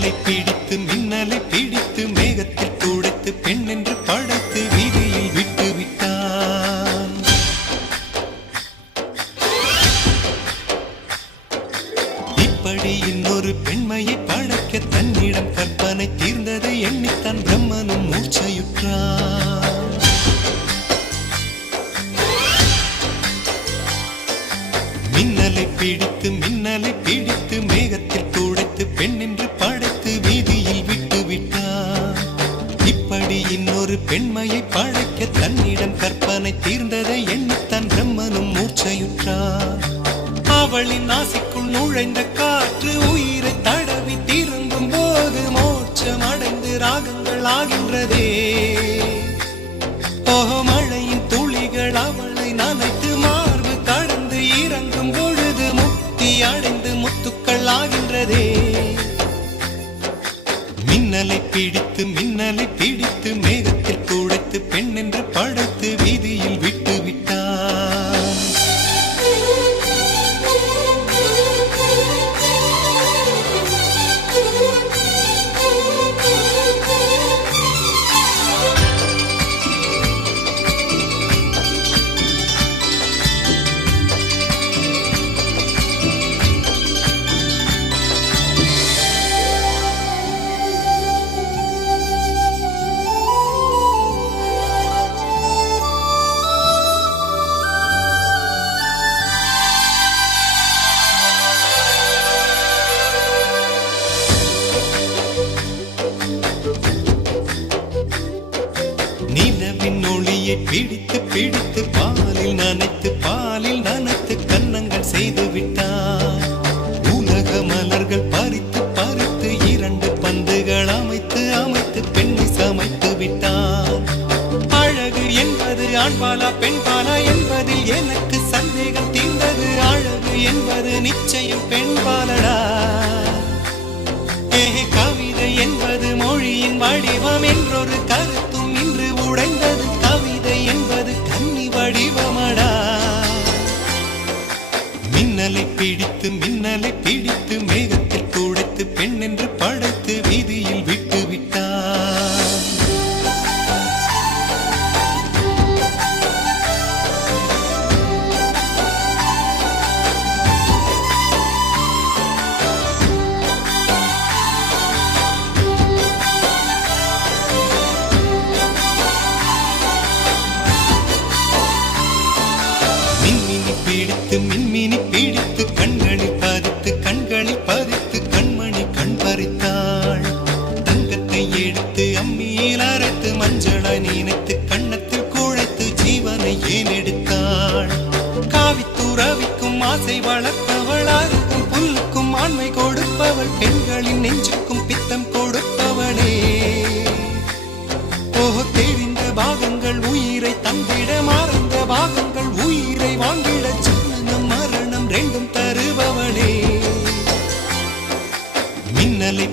மின்னலை பிடித்து மேகத்தில் துடைத்து பெண் என்று படைத்து வீதியில் விட்டு விட்டான். இப்படி இன்னொரு பெண்மையை படைக்க தன்னிடம் கற்பனை தீர்ந்ததை எண்ணித்தான் பிரம்மனும் மூர்ச்சையுற்றான். மின்னலை பிடித்து மேகத்தில் துடைத்து பெண் என்று படைத்து வீதியில் விட்டு விட்டான். இப்படி இன்னொரு பெண்மையை படைக்க தன்னிடம் கற்பனை தீர்ந்ததை எண்ணித்தான் பிரம்மனும் மூர்ச்சையுற்றான். அவளின் நாசிக்குள் நுழைந்த காற்று உயிரை தடவி திரும்பும் போது மோட்சம் அடைந்து ராகங்கள் ஆகின்றதே. மழையின் துளிகள் அவளை நனைத்து மார்பு கடந்து இறங்கும் பொழுது முக்தி அடைந்து முத்துக்கள் ஆகின்றதே. மின்னலை பிடித்து மேகத்தில் துடைத்து பெண் என்று படைத்து வீதியில் விட்டு விட்டான். நிலவின் ஒளியை பிடித்து பாலில் நனைத்து கன்னங்கள் செய்து விட்டான். உலக மலர்கள் பறித்து இரண்டு பந்துகள் அமைத்து பெண்ணை சமைத்து விட்டான். அழகு என்பது ஆண்பாலா பெண்பாலா என்பதில் எனக்கு சந்தேகம் தீர்ந்தது. அழகு என்பது நிச்சயம் பெண்பாலடா. கவிதை என்பது மொழியின் வடிவம் என்றொரு கருத்தும் இன்று உடைந்தது. கவிதை என்பது கன்னி வடிவமடா. மின்னலை பிடித்து மேகத்தில் துடைத்து பெண் என்று படைத்து வீதியில் விட்டு விட்டான். மின்மினி பிடித்து கண்களில் பதித்து கண்மணி கண் பறித்தாள். தங்கத்தை எடுத்து அம்மியில் அரைத்து மஞ்சளாய் நினைத்து கண்ணத்தில் குழைத்து ஜீவனை ஏன் எடுத்தாள். காவித்துறவிக்கும் ஆசை வளர்ப்பவள், அருகும் புல்லுக்கும் ஆண்மை கொடுப்பவள், பெண்களின் நெஞ்சுக்கும் பித்தம் கொடுப்பவளே. தெரிந்த பாகங்கள் உயிரை தந்திட, மறந்த பாகங்கள் உயிரை வாங்கிட, ஜனனம் மரணம் ரெண்டும் தருபவளே. மின்னலை